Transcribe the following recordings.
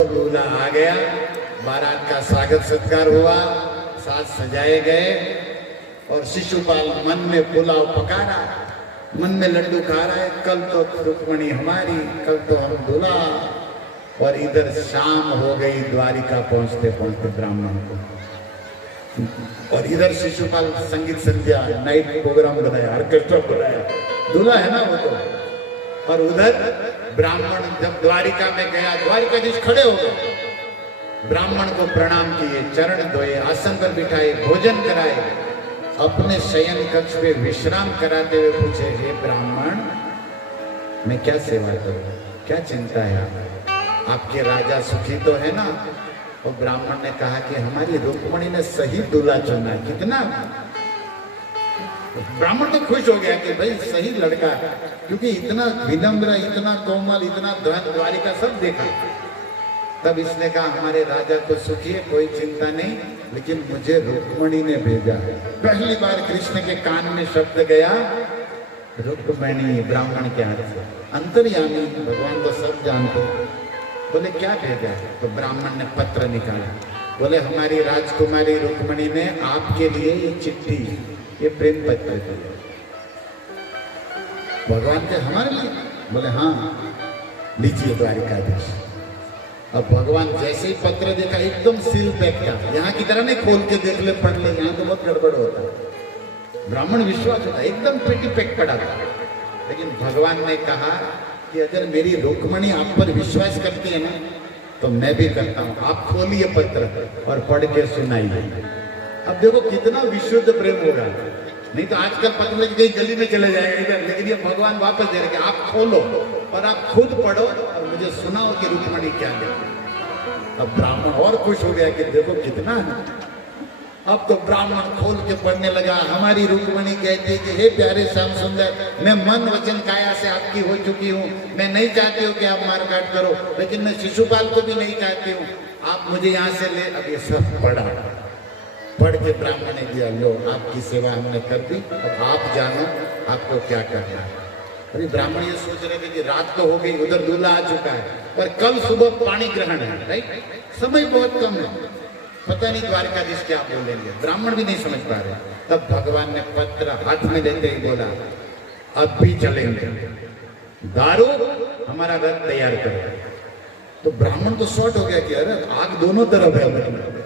दूल्हा आ गया, बारात का स्वागत सत्कार हुआ, साज सजाए गए और शिशुपाल मन में पुलाव पका रहा है, मन में लड्डू खा रहा है। कल तो रुक्मणी हमारी, कल तो हम दूल्हा। और इधर शाम हो गई द्वारिका पहुंचते पहुंचते ब्राह्मण को, और इधर शिशुपाल संगीत संध्या नाइट प्रोग्राम बनाया, ऑर्केस्ट्रा बनाया, दूल्हा है ना वो तो। और उधर ब्राह्मण जब द्वारिका में गया, द्वारिकाधीश खड़े हो गए, ब्राह्मण को प्रणाम किए, चरण धोए, आसन पर बिठाए, भोजन कराए, अपने शयन कक्ष में विश्राम कराते हुए पूछे, हे ब्राह्मण, मैं क्या सेवा करूं, क्या चिंता है आपके राजा सुखी तो है ना? और ब्राह्मण ने कहा कि हमारी रुक्मणी ने सही दूल्हा चुना। कितना ब्राह्मण तो खुश हो गया कि भाई सही लड़का, क्योंकि इतना विनम्र, इतना कोमल, इतना धन, द्वारिका सब देखा। तब इसने कहा हमारे राजा तो सुखी है, कोई चिंता नहीं, लेकिन मुझे रुक्मणी ने भेजा है। पहली बार कृष्ण के कान में शब्द गया रुक्मणी, ब्राह्मण के हाथ से। अंतर्यामी भगवान तो सब जानते। बोले क्या भेजा है? तो ब्राह्मण ने पत्र निकाला, बोले हमारी राजकुमारी रुक्मणी ने आपके लिए ये चिट्ठी, ये प्रेम पत्र दिया। भगवान के हमारे लिए? बोले हाँ, लीजिए द्वारिकाधीश। अब भगवान जैसे ही पत्र देखा एकदम सील पैक था, यहाँ की तरह नहीं खोल के देख ले पढ़ ले, यहाँ तो बहुत गड़बड़ होता है। ब्राह्मण विश्वास होता, एकदम पेटी पैक पड़ा था। लेकिन भगवान ने कहा कि अगर मेरी रुक्मणी आप पर विश्वास करती है ना, तो मैं भी करता हूँ। आप खोलिए पत्र और पढ़ के सुनाइए। अब देखो कितना विशुद्ध प्रेम होगा। नहीं तो आजकल पत्र लेके कहीं गली में चले जाएंगे इधर, लेकिन ये भगवान वापस दे रहे कि आप खोलो और आप खुद पढ़ो और मुझे सुनाओ कि रुक्मणी क्या लिखी। अब ब्राह्मण और खुश हो गया कि देखो कितना है। अब तो ब्राह्मण खोल के पढ़ने लगा। हमारी रुक्मणी कहती है कि हे प्यारे श्याम सुंदर, मैं मन वचन काया से आपकी हो चुकी हूँ। मैं नहीं चाहती हूँ कि आप मारकाट करो, लेकिन मैं शिशुपाल को भी नहीं चाहती हूँ। आप मुझे यहाँ से ले। अब ये सब पढ़ा, पढ़ के ब्राह्मण ने दिया, लो आपकी सेवा हमने कर दी, अब आप जानो आपको क्या करना है। अभी ब्राह्मण ये सोच रहे थे कि रात तो हो गई, उधर दूल्हा आ चुका है, पर कल सुबह पानी ग्रहण है, राइट? समय बहुत कम है, पता नहीं द्वारिकाधीश क्या बोलेंगे। ब्राह्मण भी नहीं समझ पा रहे। तब भगवान ने पत्र हाथ में लेते ही बोला, अब भी चलेंगे, दारू हमारा रथ तैयार करो। तो ब्राह्मण तो शॉर्ट हो गया कि अरे आग दोनों तरफ है।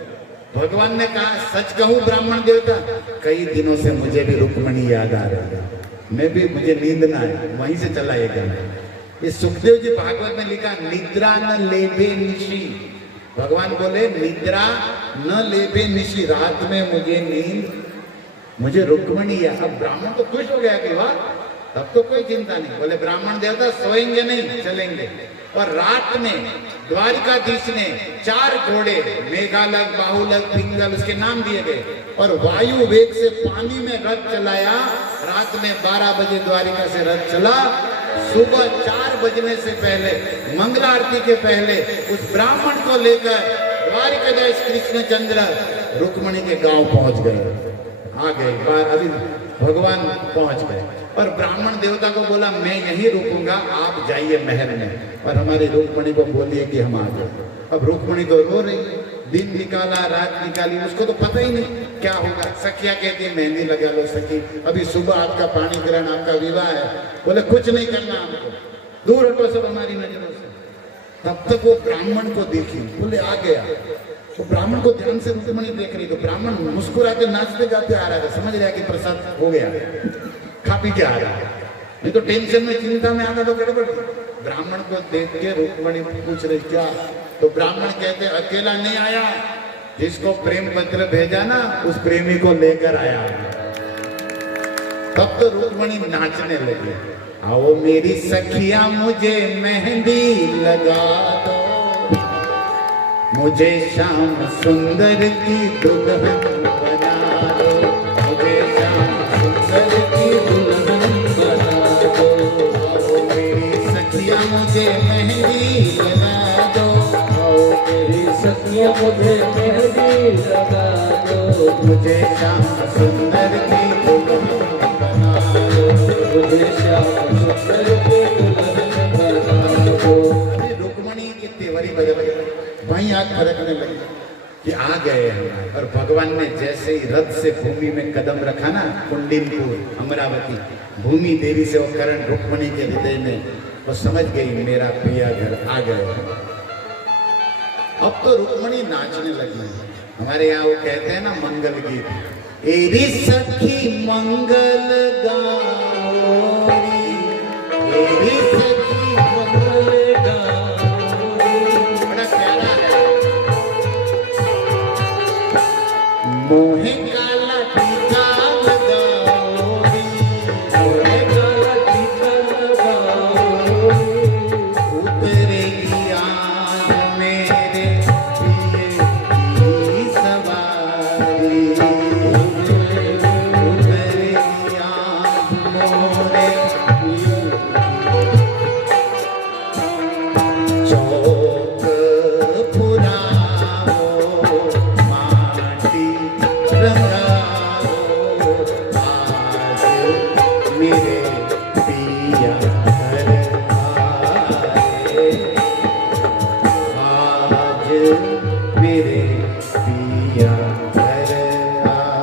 भगवान ने कहा, सच कहूं ब्राह्मण देवता, कई दिनों से मुझे भी रुक्मणी याद आ रही है, मैं भी, मुझे नींद ना आए। वहीं से चला ये गाना। ये सुखदेव जी भागवत में लिखा, निद्रा न लेबे निशी। भगवान बोले निद्रा न लेबे निशी, रात में मुझे नींद, मुझे रुक्मणी है। अब ब्राह्मण तो खुश हो गया कि वाह, तब तो कोई चिंता नहीं। बोले ब्राह्मण देवता सोएंगे नहीं, चलेंगे। और रात में द्वारिकाधीश ने 4 घोड़े, मेघालक, बाहुलक, पिंगल, उसके नाम दिए गए, और वायु वेग से पानी में रथ चलाया। रात में 12 बजे द्वारिका से रथ चला। सुबह 4 बजने से पहले, मंगला आरती के पहले, उस ब्राह्मण को लेकर द्वारिकाधीश कृष्णचंद्र रुक्मणी के गांव पहुंच गए। आ गए बार, अभी भगवान पहुंच गए। और ब्राह्मण देवता को बोला, मैं यहीं रुकूंगा, आप जाइए महल में, और हमारी रुक्मणी को बोलिए कि हम आ गए। अब रुक्मणी तो रो रही, दिन निकाला, रात निकाली, उसको तो पता ही नहीं क्या होगा। सखिया कहती है मेहंदी लगा लो सखी, अभी सुबह आपका पानी ग्रहण, आपका विवाह है। बोले कुछ नहीं करना हमको, दूर हटो सब हमारी नजरों से। तब तक वो ब्राह्मण को देखी, बोले आ गया। तो ब्राह्मण को ध्यान से रुक्मणी देख रही, तो ब्राह्मण मुस्कुराते नाचते गाते आ रहा था, समझ रहा कि प्रसाद हो गया, खा पी के आ रहा है। नहीं तो टेंशन में, चिंता में आता तो गड़बड़। ब्राह्मण को देख के रुक्मणी पूछ रही क्या? तो ब्राह्मण कहते अकेला नहीं आया, जिसको प्रेम पत्र भेजा ना, उस प्रेमी को लेकर आया। तब तो रुक्मणी नाचने लगी, आओ मेरी सखिया मुझे मेहंदी लगा दो, मुझे श्याम सुंदर की दुल्हन बना दो, मुझे श्याम सुंदर की दुल्हन बना दो। आओ मेरी सखिया मुझे मेहंदी लगा दो, आओ मेरी सखिया मुझे मेहंदी लगा दो, मुझे श्याम सुंदर की दुल्हन बना दो, मुझे श्याम सुंदर की दुल्हन बना दो। रुक्मणी की तेवरी बजे वहीं आग फड़कने लगी कि आ गए हैं। और भगवान ने जैसे ही रथ से भूमि में कदम रखा ना, कुंडिनपुर अमरावती, भूमि देवी से वो करण रुक्मणी के हृदय में, वो समझ गई मेरा पिया घर आ गए। अब तो रुक्मणी नाचने लगी। हमारे यहाँ वो कहते हैं ना मंगल गीत, एरी सखी मंगल गाओरी, एरी सखी मंगल गाओरी, बड़ा प्यारा है। मोहे काला टीका लगाओरी, मोहे काला टीका लगाओरी, उतरेगी आज मेरे पिए की सवारी, उतरेगी आज मोरे पिए। चौक पुराओ, माटी रंगाओ, आज मेरे पिया घर आए, आज मेरे पिया घर आए।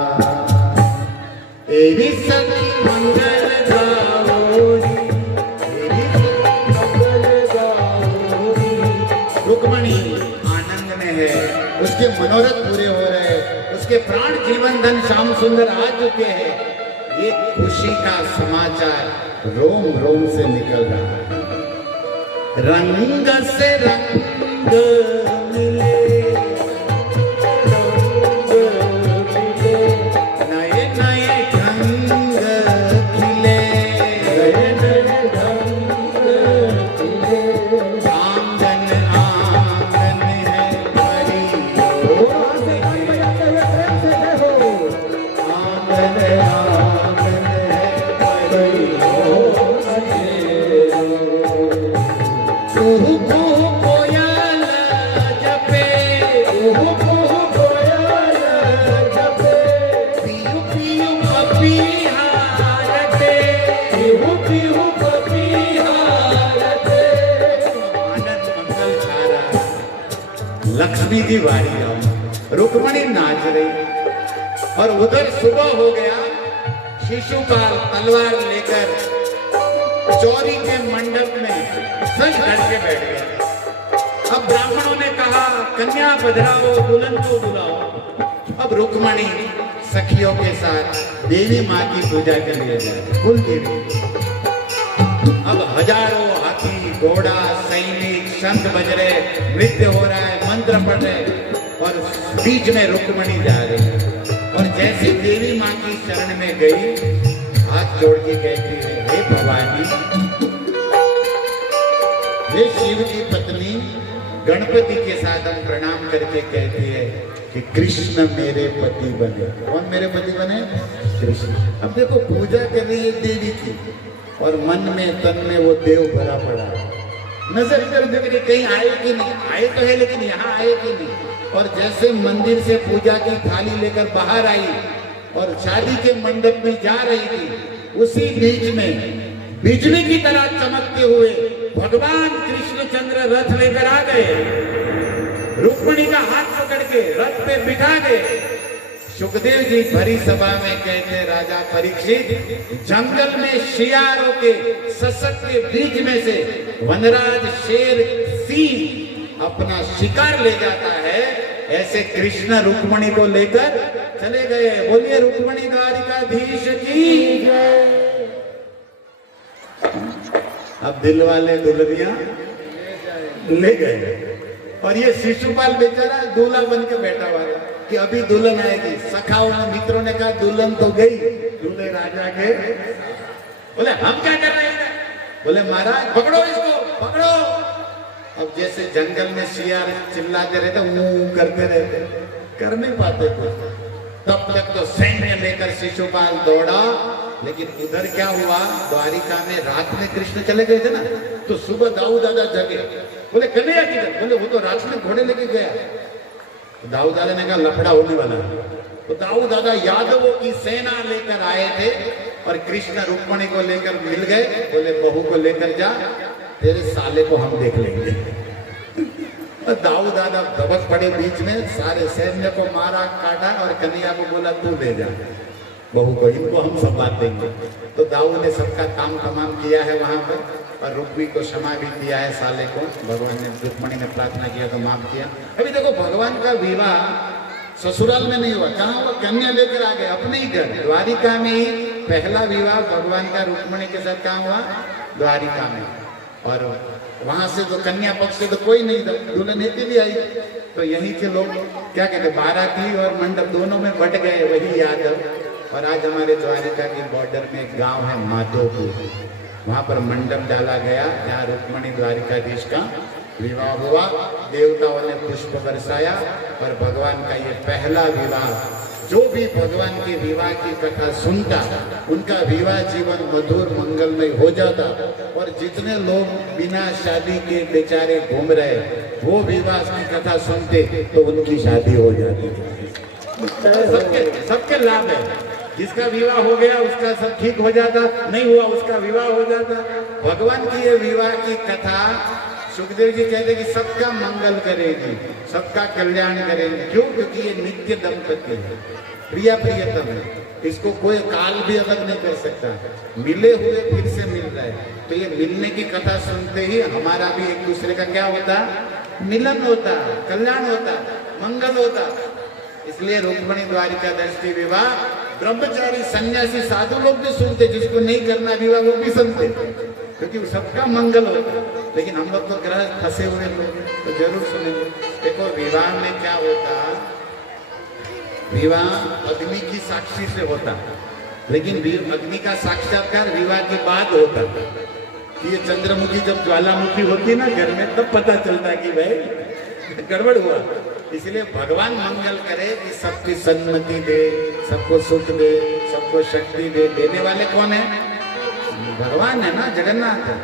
एरी सखी मंगल गाओरी, एरी सखी मंगल गाओरी। रुक्मणी आनंद में है, उसके मनोरथ पूरे हो रहे हैं, उसके प्राण जीवन धन श्याम सुंदर आ चुके हैं। ये खुशी का समाचार रोम रोम से निकल रहा है। रंग से रंग मिले, नए नए ढंग खिले, नए नए ढंग खिले। आंगन आंगन है परियों से, आंगन आंगन है परियों से। कुहू कुहू कोयल जपे, कुहू कुहू कोयल जपे, पियू पियू पपीहा रटे, पियू पियू पपीहा रटे। आनंद मंगल छा रहा, लक्ष्मी की वारी रहा, रुक्मणी नाच रही। और उधर सुबह हो गया, शिशुपाल तलवार लेकर चौरी के मंडप में सज धज के बैठ गया। अब ब्राह्मणों ने कहा कन्या बधराओ, दुल्हन को बुलाओ। अब रुक्मणी सखियों के साथ देवी माँ की पूजा के लिए जाए, कुल देवी। अब हजारों हाथी घोड़ा सैनिक शंख बज रहे, नृत्य हो रहा है, मंत्र पढ़ रहे, और बीच में रुक्मणी जा रही है। और जैसे देवी माँ की शरण में गई, हाथ जोड़ के कहती है, हे भवानी, हे शिव की पत्नी, गणपति के साथ हम प्रणाम करके कहते हैं कि कृष्ण मेरे पति बने। कौन मेरे पति बने? कृष्ण। अब देखो पूजा कर रही है देवी की, और मन में तन में वो देव भरा पड़ा है। नजर इधर देख रही, कहीं आए कि नहीं, आए तो है लेकिन यहाँ आए कि नहीं। और जैसे मंदिर से पूजा की थाली लेकर बाहर आई और शादी के मंडप में जा रही थी, उसी बीच में बिजली की तरह चमकते हुए भगवान कृष्णचंद्र रथ लेकर आ गए। रुक्मणी का हाथ पकड़ के रथ पे बिठा गए। सुखदेव जी भरी सभा में कहते, राजा परीक्षित, जंगल में शियारों के सशक्त के बीच में से वनराज शेर सिंह अपना शिकार ले जाता है, ऐसे कृष्ण रुक्मणी को लेकर चले गए। बोलिए रुक्मणी द्वारिकाधीश की जय। अब दिल वाले दुल्हनिया ले गए, और ये शिशुपाल बेचारा दूल्हा बन के बैठा हुआ है कि अभी दुल्हन आएगी। सखाओं मित्रों ने कहा दुल्हन तो गई, दूल्हे राजा के। बोले हम क्या कर रहे हैं? बोले महाराज पकड़ो इसको, पकड़ो। अब जैसे जंगल में शियार चिल्लाते रहते, मुंह करते रहते, कर नहीं पाते कुछ। तब तक तो सैन्य लेकर शिशुपाल दौड़ा, लेकिन उधर क्या हुआ, द्वारिका में रात में कृष्ण चले गए थे ना, तो सुबह दाऊ दादा जगे। बोले कन्हैया किधर? बोले वो तो रात में घोड़े लेके गया। तो दाऊ दादा ने कहा लफड़ा होने वाला है। तो दाऊ दादा यादवों की सेना लेकर आए थे, और कृष्ण रुक्मणी को लेकर मिल गए। बोले बहू को लेकर जा, तेरे साले को हम देख लेंगे। दाऊद आदा दबक पड़े बीच में, सारे सैन्य को मारा काटा और कन्हैया को बोला तू ले जा बहू को, इनको हम संवाद देंगे। तो दाऊद ने सबका काम तमाम किया है वहां पर, और रुक्मी को क्षमा भी किया है, साले को भगवान ने, रुक्मणी ने प्रार्थना किया तो माफ किया। अभी देखो भगवान का विवाह ससुराल में नहीं हुआ, कहाँ हुआ? कन्या लेकर आ गए अपने ही घर, द्वारिका में ही पहला विवाह भगवान का रुक्मणी के साथ कहाँ हुआ? द्वारिका में। और वहां से तो कन्या पक्ष से तो कोई नहीं था, दुल्हन एक भी आई, तो यहीं के लोग क्या कहते, बाराती और मंडप दोनों में बट गए वही यादव। और आज हमारे द्वारिका के बॉर्डर में एक गांव है माधोपुर, वहां पर मंडप डाला गया जहाँ रुक्मणी द्वारिकाधीश का विवाह हुआ। देवताओं ने पुष्प बरसाया और भगवान का ये पहला विवाह, जो भी भगवान के विवाह की कथा सुनता उनका विवाह जीवन मधुर मंगलमय हो जाता। और जितने लोग बिना शादी के बेचारे घूम रहे, वो विवाह की कथा सुनते तो उनकी शादी हो जाती। सबके लाभ है, जिसका विवाह हो गया उसका सब ठीक हो जाता, नहीं हुआ उसका विवाह हो जाता। भगवान की ये विवाह की कथा सुखदेव जी कहते कि सबका मंगल करेगी, सबका कल्याण करेगी। क्यों? क्योंकि ये नित्य दंपति है, प्रिया प्रियतम है, इसको कोई काल भी अलग नहीं कर सकता। मिले हुए फिर से मिल रहे, तो ये मिलने की कथा सुनते ही हमारा भी एक दूसरे का क्या होता? मिलन होता, कल्याण होता, मंगल होता। इसलिए रुक्मणी द्वारिका दृष्टि विवाह ब्रह्मचारी सन्यासी साधु लोग भी सुनते, जिसको नहीं करना विवाह वो भी सुनते, क्योंकि सबका मंगल होता। लेकिन हम लोग तो ग्रह फंसे हुए लोग, तो जरूर सुनेंगे। देखो विवाह में क्या होता, विवाह अग्नि की साक्षी से होता, लेकिन अग्नि का साक्षात्कार विवाह के बाद होता। ये चंद्रमुखी जब ज्वालामुखी होती है ना घर में, तब पता चलता कि भाई गड़बड़ हुआ। इसलिए भगवान मंगल करे कि सबकी सन्मति दे, सबको सुख दे, सबको शक्ति दे। देने वाले कौन है? भगवान है ना, जगन्नाथ है।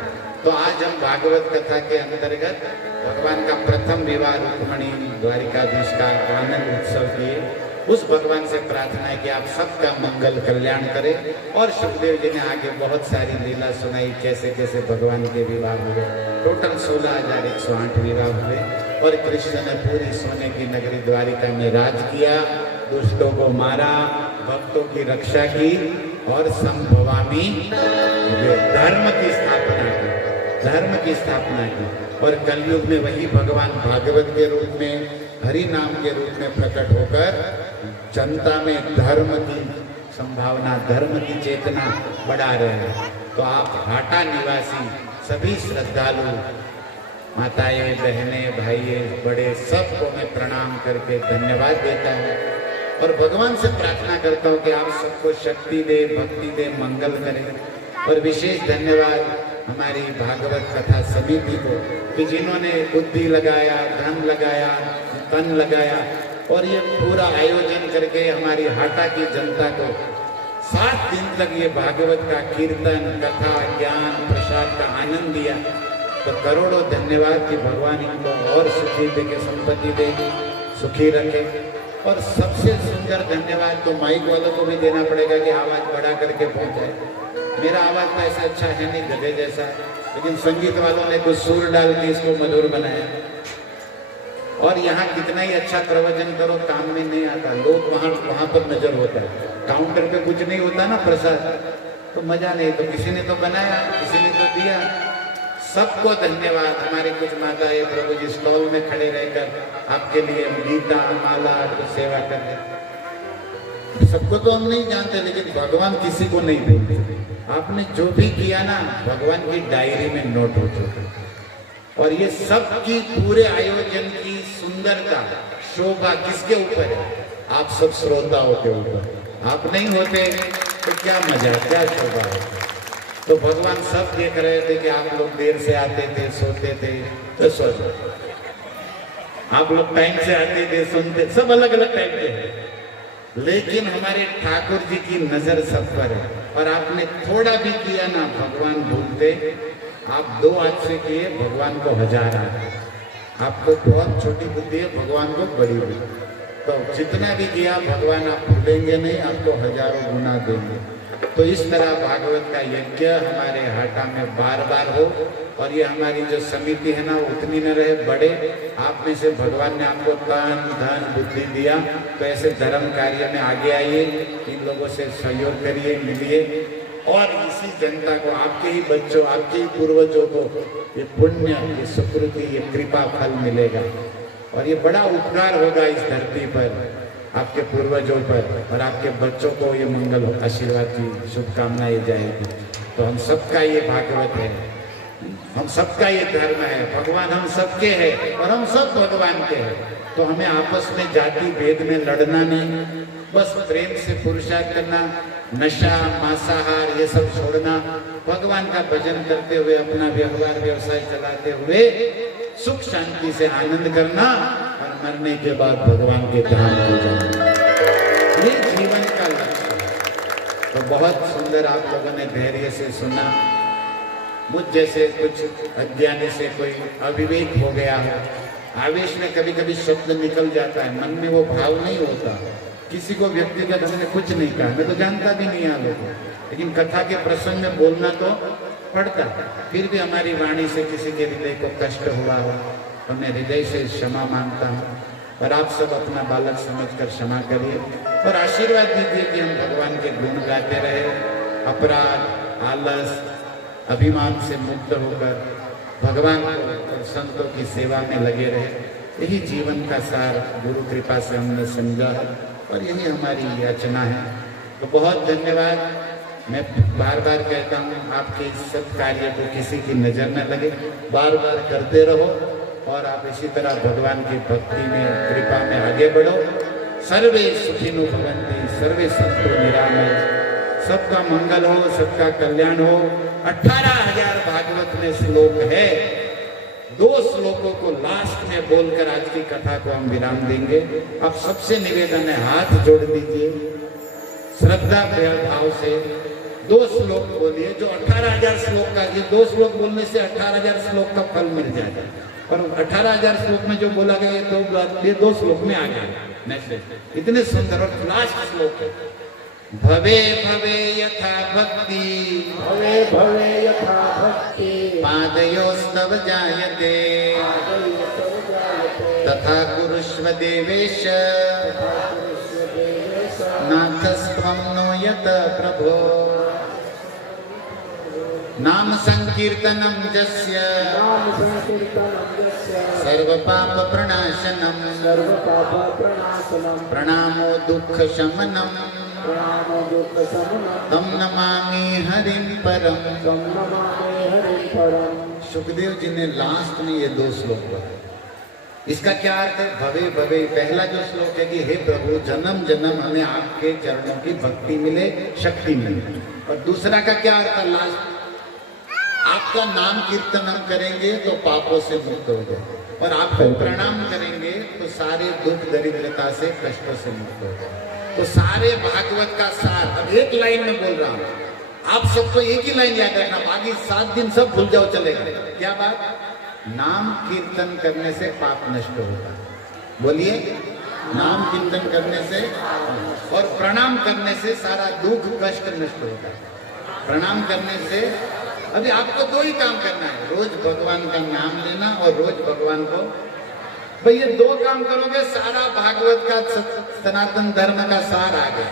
तो आज हम भागवत कथा के अंतर्गत भगवान का प्रथम विवाह रुक्मणी द्वारिकाधीश का आनंद उत्सव किए। उस भगवान से प्रार्थना है कि आप सबका मंगल कल्याण करें। और सुखदेव जी ने आगे बहुत सारी लीला सुनाई, कैसे कैसे भगवान के विवाह हुए। टोटल 16,108 विवाह हुए और कृष्ण ने पूरी सोने की नगरी द्वारिका में राज किया, दुष्टों को मारा, भक्तों की रक्षा की और संभवामी धर्म की स्थापना की, धर्म की स्थापना की। और कलयुग में वही भगवान भागवत के रूप में, हरि नाम के रूप में प्रकट होकर जनता में धर्म की संभावना, धर्म की चेतना बढ़ा रहे हैं। तो आप हाटा निवासी सभी श्रद्धालु माताएं, बहनें, भाइये, बड़े, सबको मैं प्रणाम करके धन्यवाद देता हूँ और भगवान से प्रार्थना करता हूँ कि आप सबको शक्ति दे, भक्ति दे, मंगल करें। और विशेष धन्यवाद हमारी भागवत कथा समिति को कि जिन्होंने बुद्धि लगाया, धन लगाया, तन लगाया और ये पूरा आयोजन करके हमारी हाटा की जनता को 7 दिन तक ये भागवत का कीर्तन, कथा, ज्ञान, प्रसाद का आनंद दिया। तो करोड़ों धन्यवाद कि भगवान इनको और सुखी दे के संपत्ति दे, सुखी रखे। और सबसे सुंदर धन्यवाद तो माइक वालों को भी देना पड़ेगा कि आवाज बढ़ा करके पहुंचाए। मेरा आवाज तो ऐसा अच्छा है नहीं, गधे जैसा, लेकिन संगीत वालों ने कुछ सुर डाल के इसको मधुर बनाया। और यहाँ कितना ही अच्छा प्रवचन करो काम में नहीं आता, लोग वहां पर नजर होता है। काउंटर पे कुछ नहीं होता ना प्रसाद, तो मजा नहीं। तो किसी ने तो बनाया, किसी ने तो दिया। सबको धन्यवाद। हमारे कुछ माताएं प्रभु जी स्टॉल में खड़े रहकर आपके लिए गीता, माला तो सेवा कर रहे। सबको तो हम नहीं जानते, लेकिन भगवान किसी को नहीं भूलते। आपने जो भी किया ना, भगवान की डायरी में नोट हो चुका। और ये सब की पूरे आयोजन की सुंदरता, शोभा किसके ऊपर है? आप सब श्रोताओं के ऊपर। आप नहीं होते तो क्या मजा, क्या शोभा होता। तो भगवान सब देख रहे थे कि आप लोग देर से आते थे, सोते थे, तो सोचो आप लोग टाइम से आते थे, सुनते, सब अलग अलग टाइम पे। लेकिन हमारे ठाकुर जी की नजर सब पर है। और आपने थोड़ा भी किया ना, भगवान भूलते। आप 2 हाथ से किए, भगवान को 1000 हाथ। आपको बहुत छोटी बुद्धि है, भगवान को बड़ी बुद्धि। तो जितना भी किया भगवान आप भूलेंगे नहीं, आपको हजारों गुना देंगे। तो इस तरह भागवत का यज्ञ हमारे हाटा में बार बार हो, और ये हमारी जो समिति है ना उतनी न रहे बड़े। आप में से भगवान ने आपको तन धन बुद्धि दिया, तो ऐसे धर्म कार्य में आगे आइए, इन लोगों से सहयोग करिए, मिलिए, और इसी जनता को, आपके ही बच्चों, आपके ही पूर्वजों को ये पुण्य, ये सुकृति, ये कृपा फल मिलेगा, और ये बड़ा उपकार होगा इस धरती पर, आपके पूर्वजों पर, और आपके बच्चों को ये मंगल आशीर्वाद की शुभकामनाएं जाएगी। तो हम सबका ये भागवत है, हम सबका ये धर्म है, भगवान हम सबके हैं और हम सब भगवान के हैं। तो हमें आपस में जाति भेद में लड़ना नहीं, बस प्रेम से पुरुषार्थ करना, नशा मांसाहार ये सब छोड़ना, भगवान का भजन करते हुए अपना व्यवहार व्यवसाय चलाते हुए सुख शांति से आनंद करना, और मरने के बाद भगवान के धाम को जाना, ये जीवन का लक्ष्य है। तो बहुत सुंदर आप लोगों ने धैर्य से सुना। मुझ जैसे कुछ अज्ञानी से कोई अविवेक हो गया हो, आवेश में कभी कभी शब्द निकल जाता है, मन में वो भाव नहीं होता, किसी को व्यक्तिगत हमने कुछ नहीं कहा, मैं तो जानता भी नहीं आगे को, लेकिन कथा के प्रसंग में बोलना तो पड़ता, फिर भी हमारी वाणी से किसी के हृदय को कष्ट हुआ हो तो मैं हृदय से क्षमा मांगता हूँ, और आप सब अपना बालक समझकर क्षमा करिए, और आशीर्वाद दीजिए कि हम भगवान के गुण गाते रहे, अपराध, आलस, अभिमान से मुक्त होकर भगवान और संतों की सेवा में लगे रहे। यही जीवन का सार गुरु कृपा से हमने समझा है, और यही हमारी याचना है। तो बहुत धन्यवाद। मैं बार बार कहता हूँ, आपके इस सब कार्य को किसी की नजर न लगे, बार बार करते रहो, और आप इसी तरह भगवान की भक्ति में, कृपा में आगे बढ़ो। सर्वे सुखिनो भवन्ति, सर्वे सन्तु निरामया। सबका मंगल हो, सबका कल्याण हो। 18,000 भागवत में श्लोक है, 2 श्लोकों को लास्ट में बोलकर आज की कथा को हम विराम देंगे। अब सबसे निवेदन है, हाथ जोड़ दीजिए, श्रद्धा भाव से 2 श्लोक बोलिए। जो 18,000 श्लोक का, ये 2 श्लोक बोलने से 18,000 श्लोक का फल मिल जाएगा, पर 18,000 श्लोक में जो बोला गया ये 2 श्लोक में आ गया। इतने सुंदर और लास्ट श्लोक है, भवे भवे यथा भक्ति, भवे भवे यथा भक्ति, पादयोस्तव जायते, तथा कुरुष्व देवेश, नाथस्त्वं नो यत प्रभो। नाम संकीर्तनं जस्य, नाम संकीर्तनं यस्य, सर्वपाप प्रणाशनं, सर्वपाप प्रणाशनं, प्रणामो दुःख शमनं, प्रणामो दुःख शमनं, तम नमामि हरिं परम। तं नमामि हरिं परम। सुखदेव जी ने लास्ट में ये 2 श्लोक पढ़े। इसका क्या अर्थ है? भवे भवे, पहला जो श्लोक है कि हे प्रभु, जन्म जन्म हमें आपके चरणों की भक्ति मिले, शक्ति मिले। और दूसरा का क्या अर्थ है? लास्ट, आपका नाम कीर्तन हम करेंगे तो पापों से मुक्त हो जाए, और आपको प्रणाम करेंगे तो सारे दुख दरिद्रता से, कष्टों से मुक्त हो जाए। तो सारे भागवत का सार अब एक लाइन में बोल रहा हूं, आप सबको एक ही लाइन याद रखना, बाकी 7 दिन सब भूल जाओ चलेगा। क्या बात? नाम कीर्तन करने से पाप नष्ट होता है। बोलिए, नाम कीर्तन करने से और प्रणाम करने से सारा दुख कष्ट नष्ट होता है। प्रणाम करने से अभी आपको 2 ही काम करना है, रोज भगवान का नाम लेना और रोज भगवान को, भाई ये 2 काम करोगे, सारा भागवत का सनातन धर्म का सार आ गया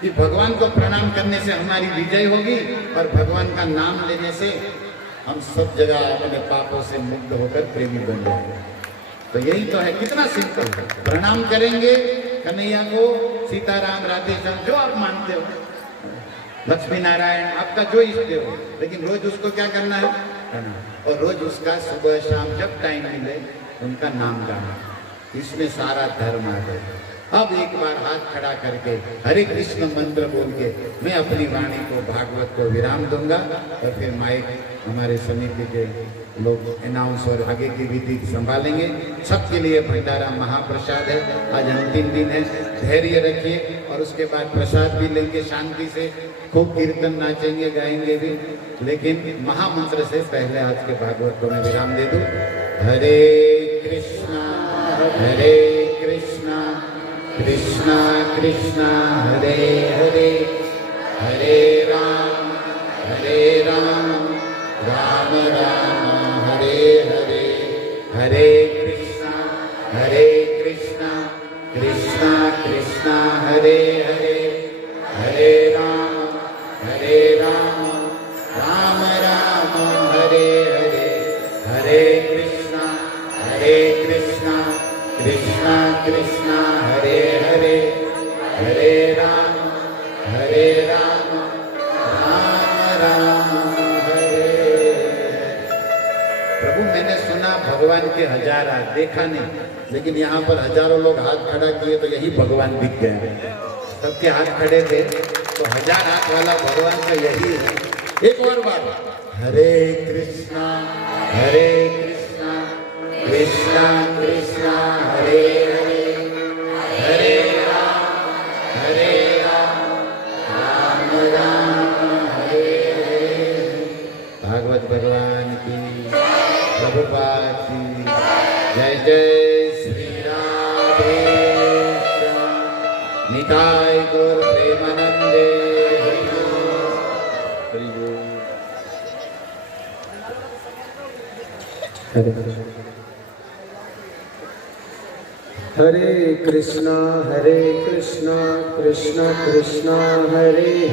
कि भगवान को प्रणाम करने से हमारी विजय होगी, और भगवान का नाम लेने से हम सब जगह अपने पापों से मुक्त होकर प्रेमी बन जाएंगे। तो यही तो है, कितना सिंपल है। प्रणाम करेंगे कन्हैया को, सीताराम, राधे श्याम, जो आप मानते हो, लक्ष्मी नारायण, आपका जो इष्ट हो, लेकिन रोज उसको क्या करना है? और रोज उसका सुबह शाम जब टाइम मिले उनका नाम गाना, इसमें सारा धर्म आ गया। अब एक बार हाथ खड़ा करके हरे कृष्ण मंत्र बोल के मैं अपनी वाणी को, भागवत को विराम दूंगा, और फिर माइक हमारे समिति के लोग अनाउंस और आगे की विधि संभालेंगे। सबके लिए भंडारा महाप्रसाद है, आज अंतिम दिन है, धैर्य रखिए, और उसके बाद प्रसाद भी लेंगे शांति से, खूब कीर्तन नाचेंगे, गाएंगे भी, लेकिन महामंत्र से पहले आज के भागवत को मैं विराम दे दूं। हरे कृष्णा कृष्णा कृष्णा हरे हरे, हरे राम राम राम हरे हरे, हरे कृष्णा कृष्णा कृष्णा हरे हरे, हरे राम राम राम हरे हरे, हरे कृष्णा कृष्णा कृष्णा हरे हरे, हरे राम राम राम हरे। प्रभु मैंने सुना भगवान के 1000 हाथ, देखा नहीं, लेकिन यहाँ पर हजारों लोग हाथ खड़ा किए तो यही भगवान दिख गए। सबके हाथ खड़े थे तो 1000 हाथ वाला भगवान का यही है। एक और बार, हरे कृष्णा कृष्णा कृष्णा हरे हरे, हरे राम राम राम हरे हरे। भागवत भगवान की, प्रभुपाद की जय जय श्री राधे निताय गौर प्रेमानंदे हरि बोल। हरे कृष्णा कृष्णा कृष्णा हरे हरे।